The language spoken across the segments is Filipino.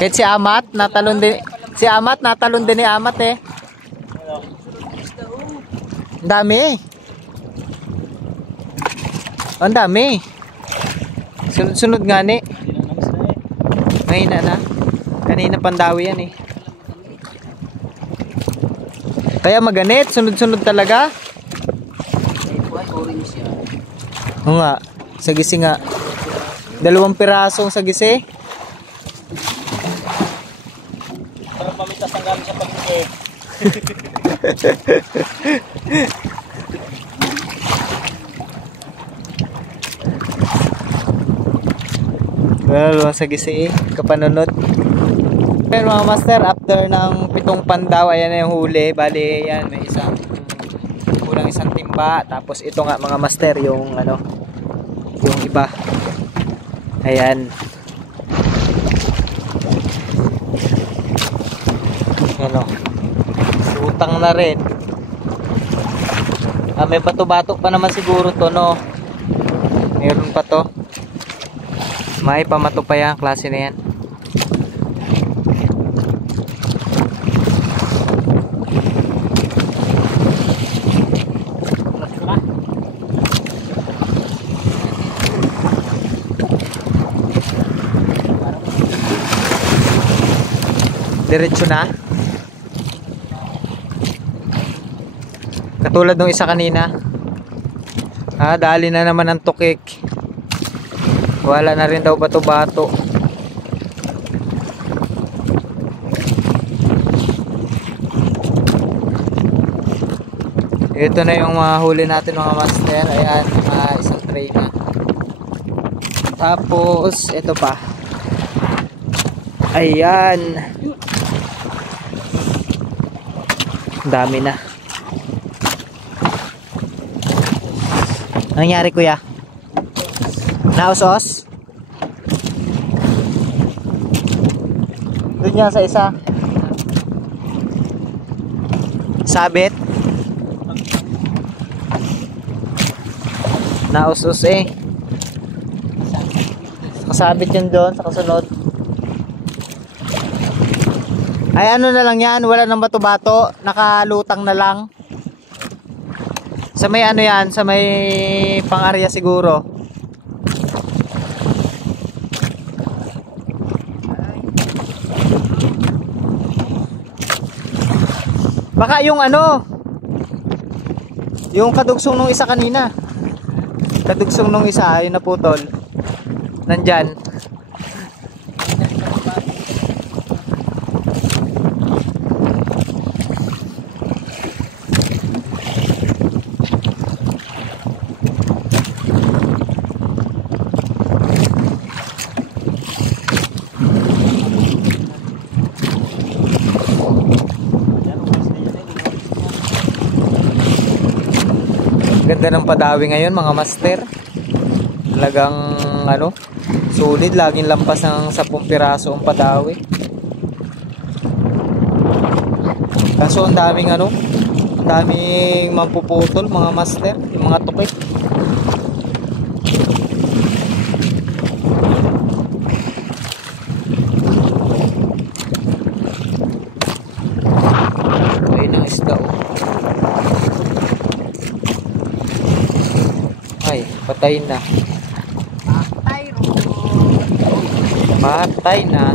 Kahit si Amat, natalon din. Si Amat, natalon din ni Amat eh. Ang dami. Ang dami. Sunod-sunod nga ni. Mahina na. Kanina pandawi yan eh. Kaya maganit, sunod-sunod talaga. Oo nga, sagisi nga. 2 pirasong sagisi. Parang pamitas ang galing sa pagkike. Well, sagisi eh, kapanunod. Pero mga master, after ng 7 pandaw, ayan na yung huli. Bali, yan, may kulang isang timba. Tapos ito nga mga master, yung ano, yung iba. Ayan. Ano, utang na rin. May bato-bato pa naman siguro to, no? Mayroon pa to. May pamato pa yan, klase na yan. Diretso na. Katulad nung isa kanina. Dali na naman ang tukik. Wala na rin daw bato-bato. Ito na yung mga huli natin mga master. Ayan, isang tray na. Tapos ito pa. Ayan. Dami na. Anong nangyari kuya? Nausos? Doon niya sa isa. Sabit? Nausos eh. Kasabit yun doon sa kasunod. Ay ano na lang yan, wala nang bato-bato, nakalutang na lang. Sa may ano yan, sa may pang-area siguro. Baka yung ano, yung kadugsong nung isa kanina. Kadugsong nung isa, yung naputol. Nandyan. Ganda ng padawi ngayon mga master. Talagang ano, solid, laging lampas ng 10 piraso ang padawi. Kaso ang daming ano, ang daming mampuputol mga master, yung mga tukik. Ayun ang isda oh. Ay, patay na. Patay na.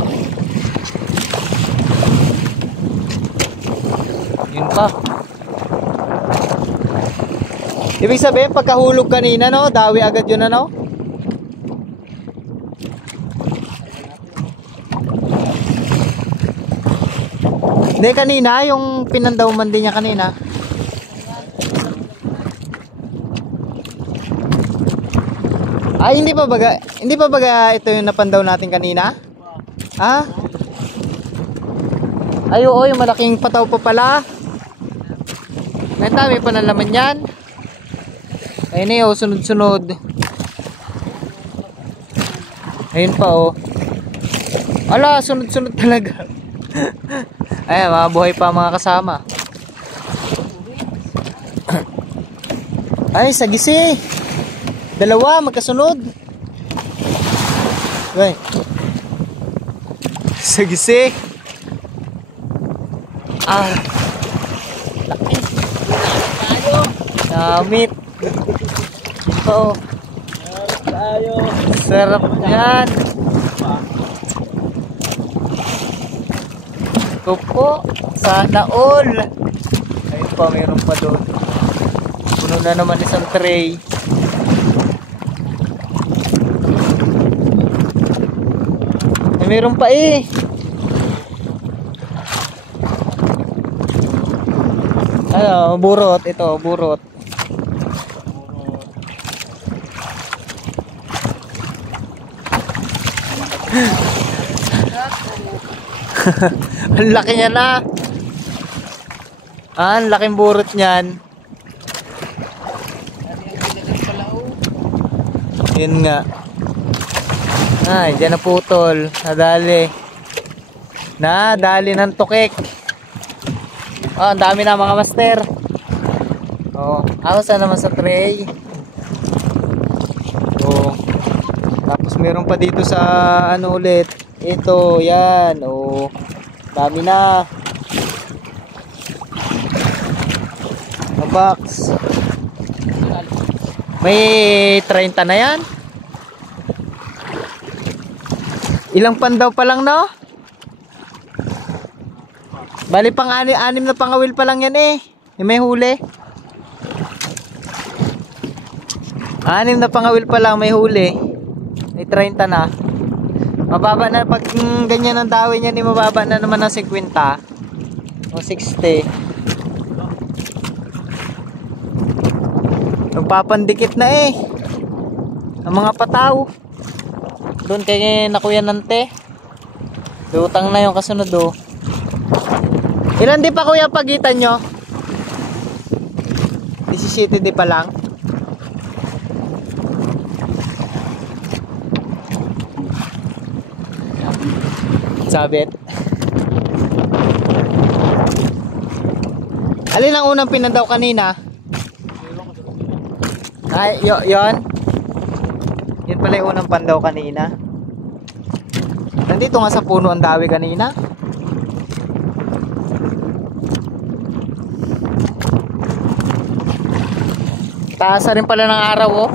Yun pa. Ibig sabihin, pagkahulog kanina, no? Dawi agad yun, ano? Hindi, kanina, yung pinandaw man din niya kanina. Ay, hindi pa baga ito yung napandaw natin kanina? Ha? Ay, oo, yung malaking pataw pa pala. May dami pa na laman yan. Ayun eh, oh, sunod-sunod. Ayun pa, oh. Ala, sunod-sunod talaga. Ay, mga buhay pa mga kasama. Ay, sagisi. 2 magkasunod. Okay. Sagisi. Ah. Laki. Damit. Ito. Tayo. Sarap yan. Ito po. Sana all. Ayun pa, mayroon pa doon. Puno na naman isang tray. Ay, mayroon pa eh. Ano, burot. Ito, burot. Ang laki niya na. Ang laking burot niyan. Yun nga. Ay, dyan na putol. Nadali ng tukik. Oh, ang dami na mga master. Oh, ako saan naman sa tray. Oh. Tapos meron pa dito sa ano ulit. Ito, yan. Oh. Dami na. Na box. May 30 na yan. Ilang pandaw pa lang, no? Bali pang anim na pangawil pa lang yan eh. Yung may huli. 6 na pangawil pa lang, may huli. May 30 na. Mababa na pag ganyan ang dawin niya, mababa na naman ng 50 o 60. Nagpapandikit na eh ang mga pataw. Doon kay Nakuya Nante. Lutang na yung kasunod oh. Ilan di pa kuya pagitan nyo? 17 di pa lang. Sabit. Alin ang unang pinandaw kanina? Ay, yon. Yun pala yung unang pandaw kanina. Nandito nga sa puno ang dawi kanina. Taas rin pala ng araw oh.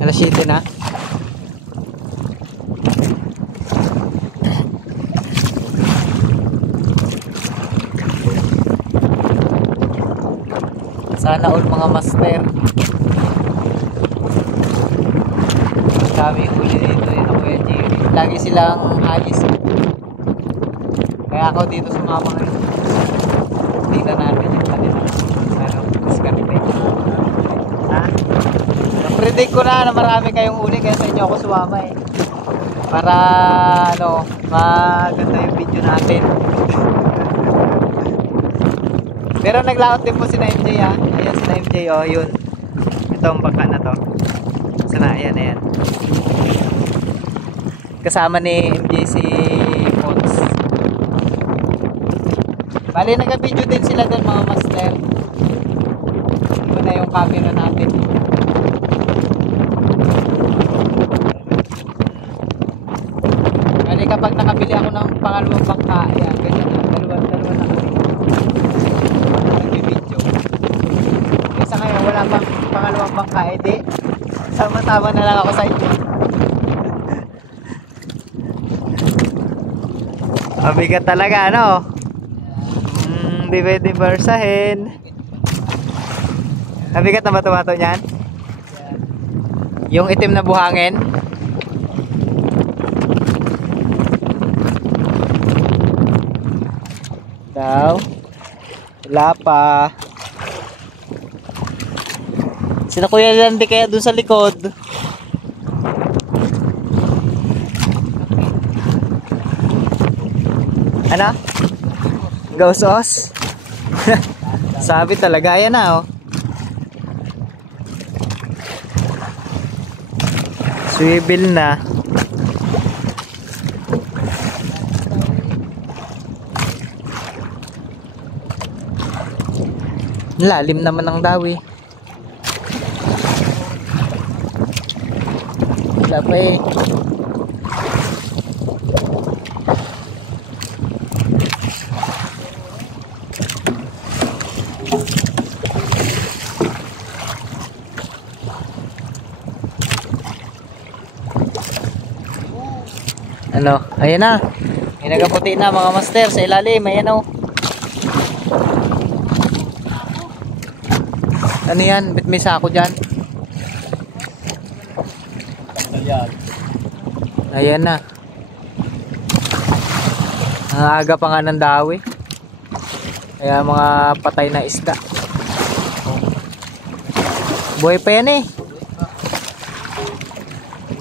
Alas 7 na. Sana all mga master. Dami huli dito eh, Kuya Jerry. Lagi silang alis. Kaya ako dito sumama ngayon. Tingnan natin yung kanila. Ano, diskarte. Ha? Predict ko na marami kayong huli kaya sa inyo ako sumama eh. Para ano, maganda yung video natin. Pero naglaot din po si na MJ ha. Ayan si na MJ oh, yun. Itong baka na to. Sana, ayan. Kasama ni MJ si Pons. Bali nag-video din sila doon mga master. Ito na yung camera natin. Bali kapag nakabili ako ng pangalawang bangka, ayan, ganyan na. Dalawa na kami. Nag-video. Kasi ngayon wala pang pangalawang bangka, edi sama-sama na lang ako sa inyo. Mabigat talaga, ano? Hindi pwede barsahin. Mabigat na bato-bato niyan? Yung itim na buhangin? Daw. Wala pa. Sina Kuya Landi kaya dun sa likod. Ano? Gausos? Sabi talaga yan na oh. Swivel na. Lalim naman ang dawi. Wala pa eh. Ano? Ayan na. May nagaputi na mga master sa ilalim. Ayan o. Ano yan? Ba't may sako dyan? Ayan. Ayan na. Ang aga pa nga ng dawi. Kaya mga patay na isda. Buhay pa yan eh.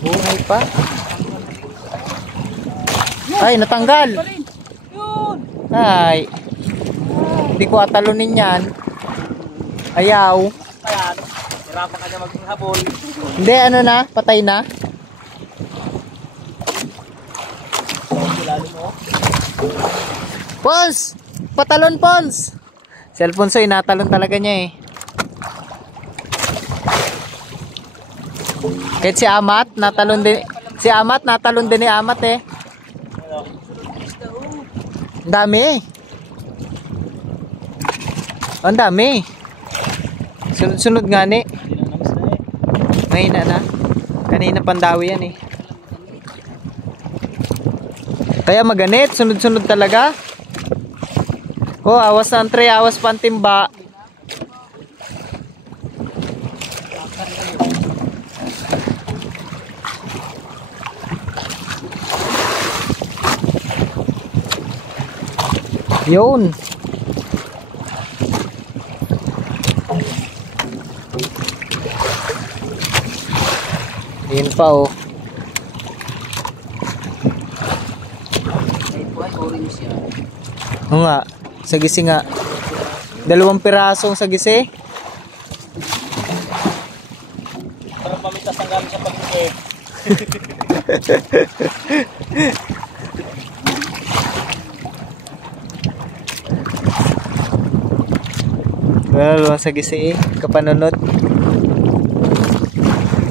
Buhay pa. Ay, natanggal. Ay. Hindi ko atalunin yan. Ayaw. Ayan. Hirapan ka niya maghabol. Hindi, ano na? Patay na? Pons! Patalon, Pons! Si Alfonso, inatalon talaga niya eh. Kahit si Amat, natalon din. Si Amat, natalon din ni Amat eh. Ang dami eh. Ang dami. Sunod-sunod nga ni. Mahina na. Kanina pandawi yan eh. Kaya maganit. Sunod-sunod talaga. Oh, awas na ang 3, awas pantimba. Yun. Yun pa oh. Oo nga, sagisi nga. 2 pirasong sagisi. Parang pamitas ang galing sa pag-ibig. Well, sagisi eh, kapanunod.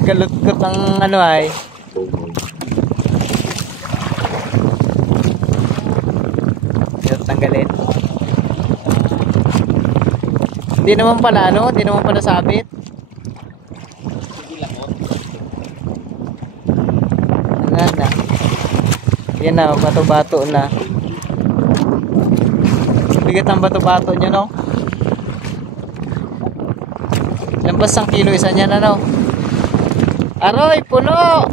Kalutkot ang ano ay. Tanggalin. Hindi naman pala ano, hindi naman pala sabit. Ano na. Yan na, bato-bato na. Bigat ang bato-bato nyo, no? Lampas ang kilo isa niyan, ano? Aroy, puno!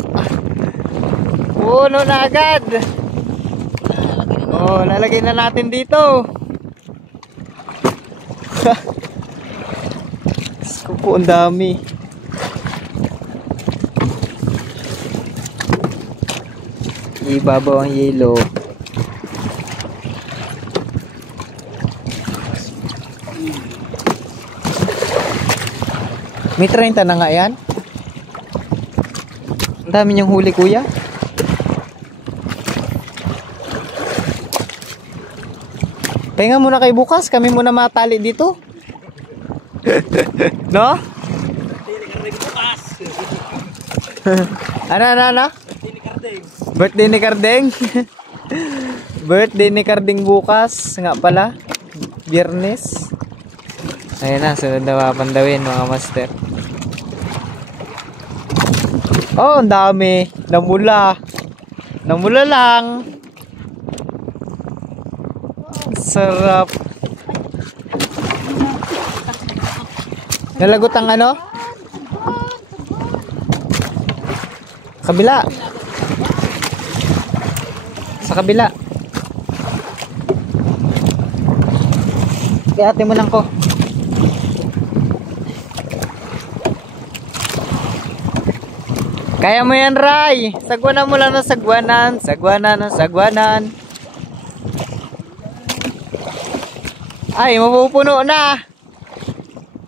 Puno na agad! Oh, lalagay na natin dito. Diyos po, ang dami. Ibabaw ang yelo. May 30 na nga yan. Ang dami niyang huli, kuya. Pahinga muna kayo bukas, kami muna matali dito. No? Ano? Birthday ni Kardeng. Birthday ni Kardeng bukas. Nga pala, Biyernes. Ayun na, sunod na papandawin mga master. Oh, ang dami. Namula. Namula lang. Sarap. Nalagot ang ano? Kabila. Sa kabila. Kaya mo lang ko. Kaya mo yan, Ray. Sagwanan mo lang ng sagwanan. Sagwanan ng sagwanan. Ay, mapupuno na.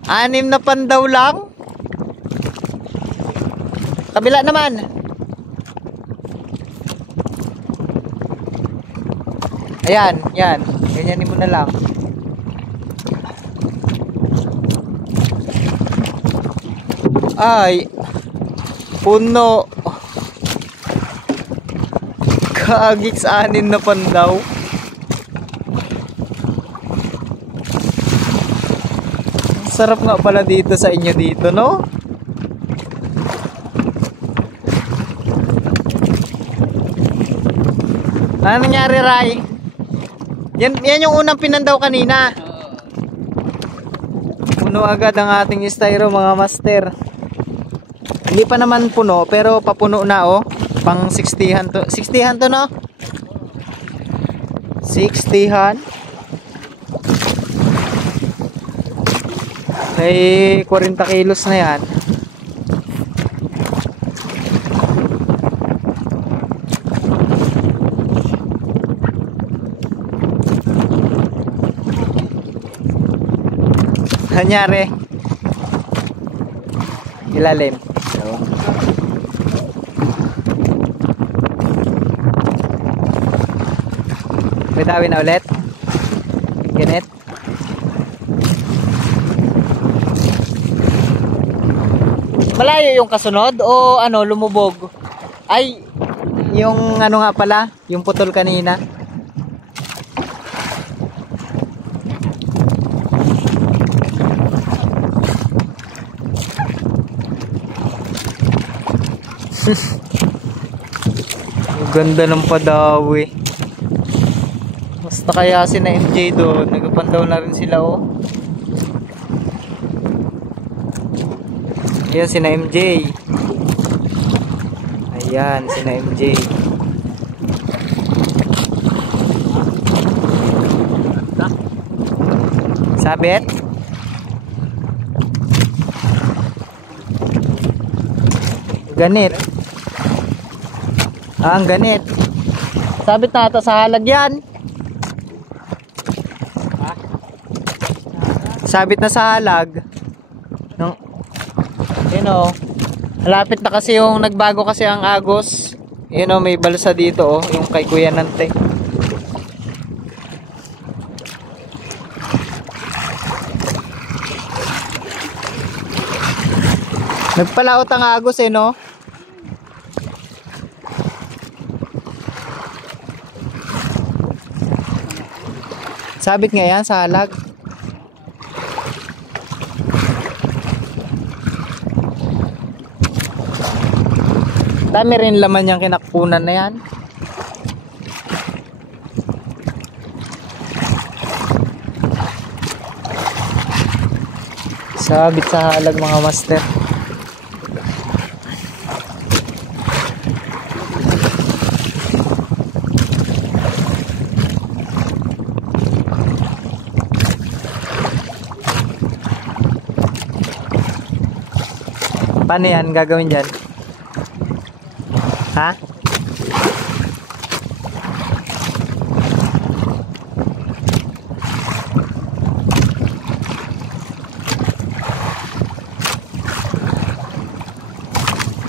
6 na pandaw lang. Kabila naman. Ayan, yan. Ganyanin mo na lang. Ay, puno. Kagiks, 6 na pandaw. Sarap nga pala dito sa inyo dito, no? Ano nangyari, Ray? Yan yung unang pinandaw kanina. Puno agad ang ating styro, mga master. Hindi pa naman puno, pero papuno na, oh. Pang 60han to. 60han to, no? 60han. May 40 kilos na yan. Hanyari ilalim. So, bitawin na ulit. Ganit. Malayo yung kasunod o ano, lumubog? Ay, yung ano nga pala, yung putol kanina. Ganda ng Padawi. Basta kaya sina MJ doon, nagpandaw na rin sila, oh. Ayan sina MJ. Ayan sina MJ. Sabit. Ganit. Ang ganit. Sabit na ata sa halag yan. Sabit na sa halag. No. You know, malapit na kasi yung nagbago kasi ang agos. You know, may balsa dito, oh, yung kay Kuya Nante. Nagpalaot ang agos, eh, no? Sabit nga yan sa halag. Dami rin laman yung kinakpunan na yan. Sabit sa halag, mga master. Paano yan gagawin dyan? Ha?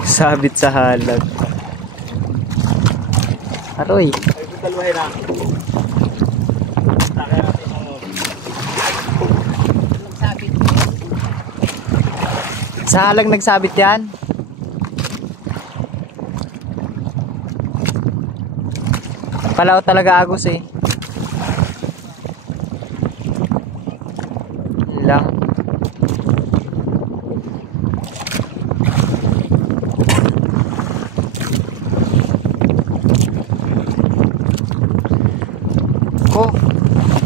Sabit sa halag. Aroy. Ay, dalawahin na. Takay natin ang Nagsabit. Sa halag nagsabit yan. Palaw talaga agos, eh. Yun lang. Oh,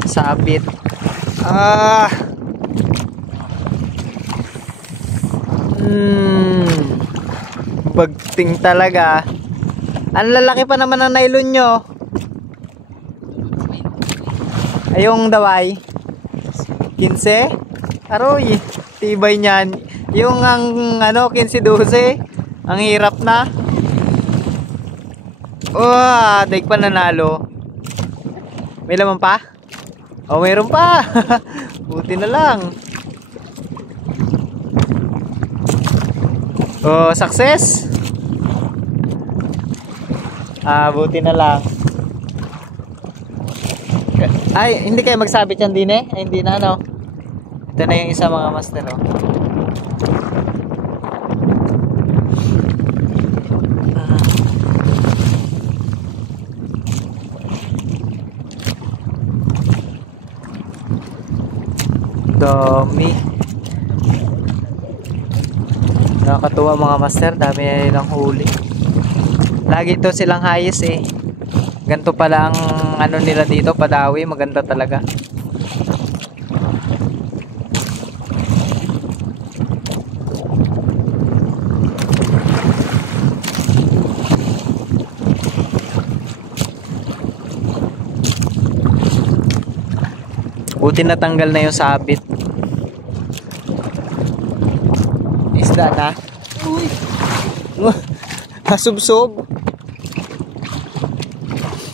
sabit. Bagting talaga. Ang lalaki pa naman ang nylon nyo. Ayong daway 15. Aroy, tibay niyan. Yung ang ano 15-12, ang hirap na. Daig pa nanalo. May laman pa? Oh, mayroon pa. Buti na lang. Oh, success. Buti na lang. Ay, hindi kayo magsabit yan din, eh. Ay, hindi na, no. Ito na yung isa, mga master, oh. Dami. Nakakatuwa mga master, dami na nilang huli. Lagi to silang hayes eh. Ganto pala ang ano nila dito, Padawi, maganda talaga. Buti natanggal na yung sabit. Isda na. Uy. Nasubsob.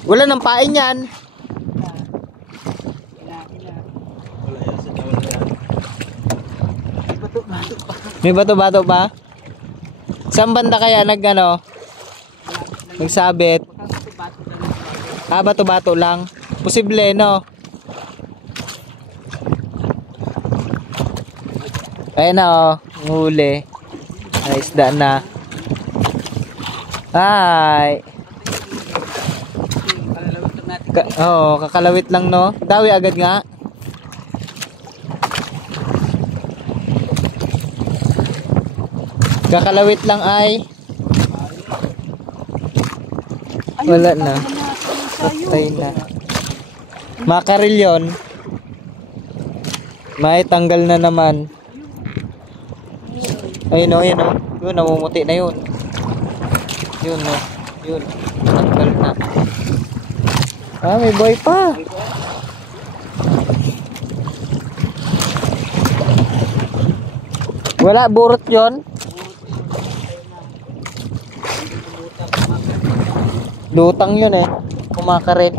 Wala nang pain yan. May bato-bato pa? Saan banda kaya nagsabit? Ah, bato-bato lang. Posible, no? Ayan na, oh. Huli. Ay, isda na. Ay. Kakalawit lang, no? Dawi agad nga. Kakalawit lang ay. Wala na. Patay na. Makaril yun. May tanggal na naman. Ayun o, ayun o. Yun, namumuti na yun. Yun o. Yun. Tanggal na. Ah, may boy pa. Wala, burot yun. Lutang yun eh. Kumakarit.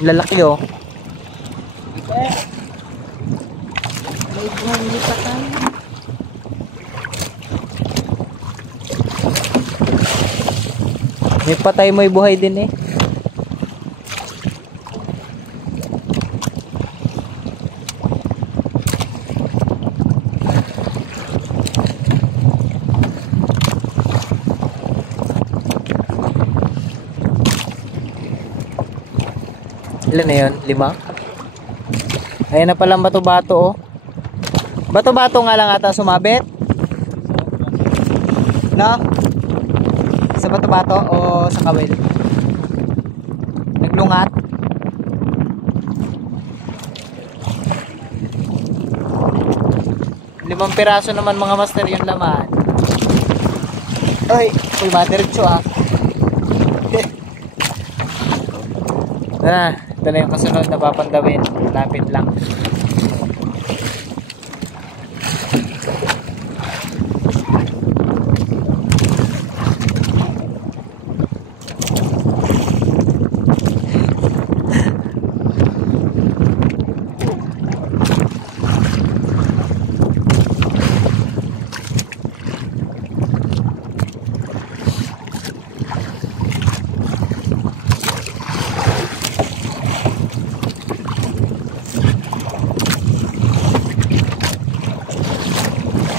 Lalaki oh. May patay mo'y buhay din eh. Ilan na yun? 5? Ayan na palang bato-bato oh. Bato-bato nga lang ata sumabit. No? Sa bato-bato o sa kawil? Naglungat? Limang piraso naman mga master yung laman. Ay, uy, madiretso ah. Ito na yung kasunod na papandawin. Lapit lang.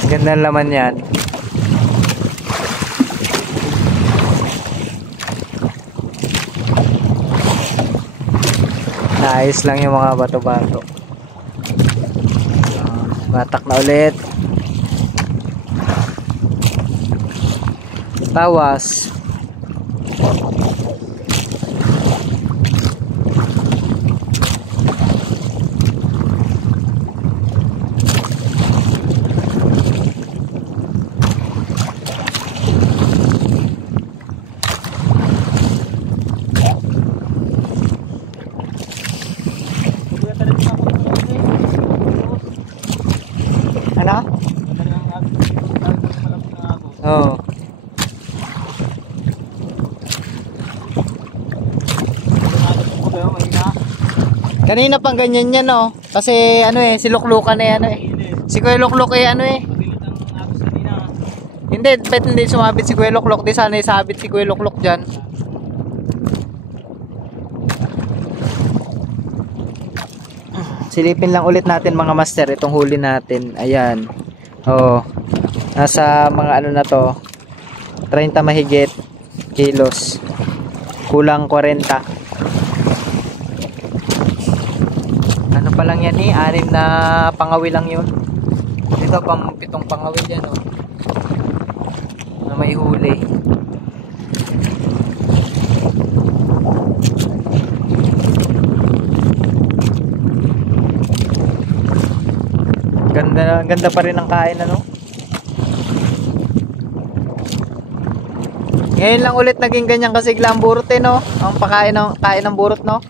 Ganda laman yan. Naayos lang yung mga bato-bato. Batak na ulit. Tawas. Ano? Oo. Kanina pang ganyan yan oh. Kasi ano eh, si Luklukan eh ano eh. Si Kuya Lukluk eh ano eh. Hindi, bet hindi sumabit si Kuya Lukluk. Di sana isabit si Kuya Lukluk dyan. Silipin lang ulit natin mga master itong huli natin. Ayan. Oh. Nasa mga ano na to. 30 mahigit kilos. Kulang 40. Ano pala lang yan eh. 6 na pangawil lang yun. Ito, 7 pangawil yan oh. Na may huli. Ganda pa rin ang kain ano. Ngayon lang ulit naging ganyan kasigla ang burot eh no. Ang kain ng burot no.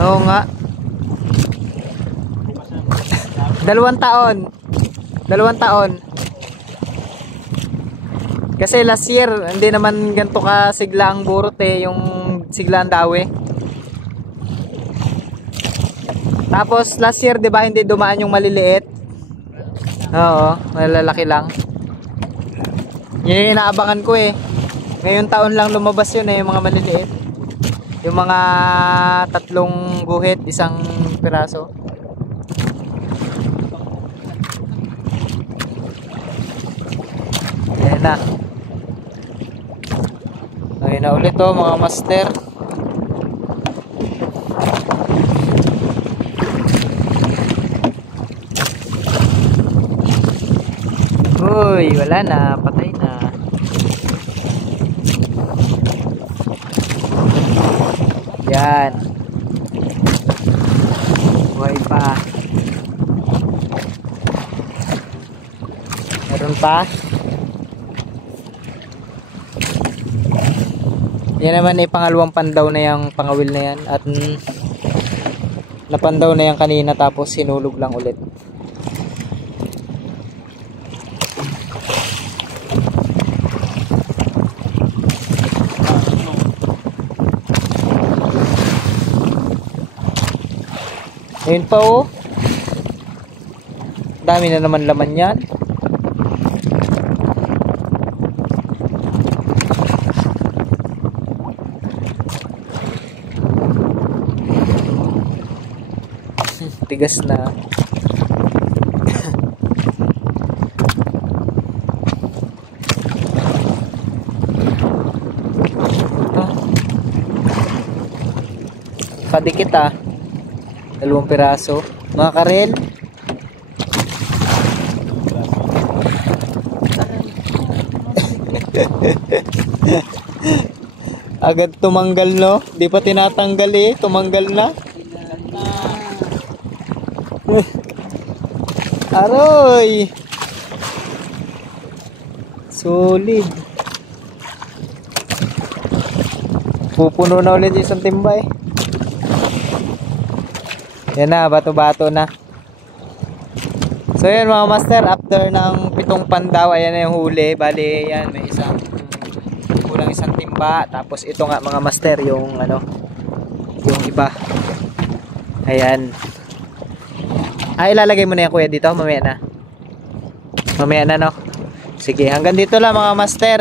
Oo nga. 2 taon. 2 taon. Kasi last year hindi naman ganito ka sigla ang burot eh, yung sigla ang dawi. Tapos last year 'di ba hindi dumaan yung maliliit? Oo, malalaki lang. Yun yung inaabangan ko eh. Ngayong taon lang lumabas yun eh, yung mga maliliit. Yung mga 3 guhit, 1 piraso. Ayan na. Ayan na ulit oh mga master. Uy, wala na, patay na. Yan. Buhay pa. Meron pa. Yan naman ay pangalawang pandaw na yung pangawil na yan. At napandaw na yan kanina tapos sinulog lang ulit. Ayun pa oh. Dami na naman laman yan. Tigas na. Padikit ah. 2 piraso. Mga karel. Agad tumanggal no. Di pa tinatanggal eh. Tumanggal na. Aroy. Solid. Pupuno na ulit yung isang timba eh. Yan na, bato-bato na. So yan mga master, after ng 7 pandaw, ayan na yung huli. Bali, yan, may kulang 1 timba. Tapos ito nga mga master, yung ano, yung iba. Ayan. Ilalagay mo na yan kuya dito, mamaya na. Mamaya na no. Sige, hanggang dito lang mga master.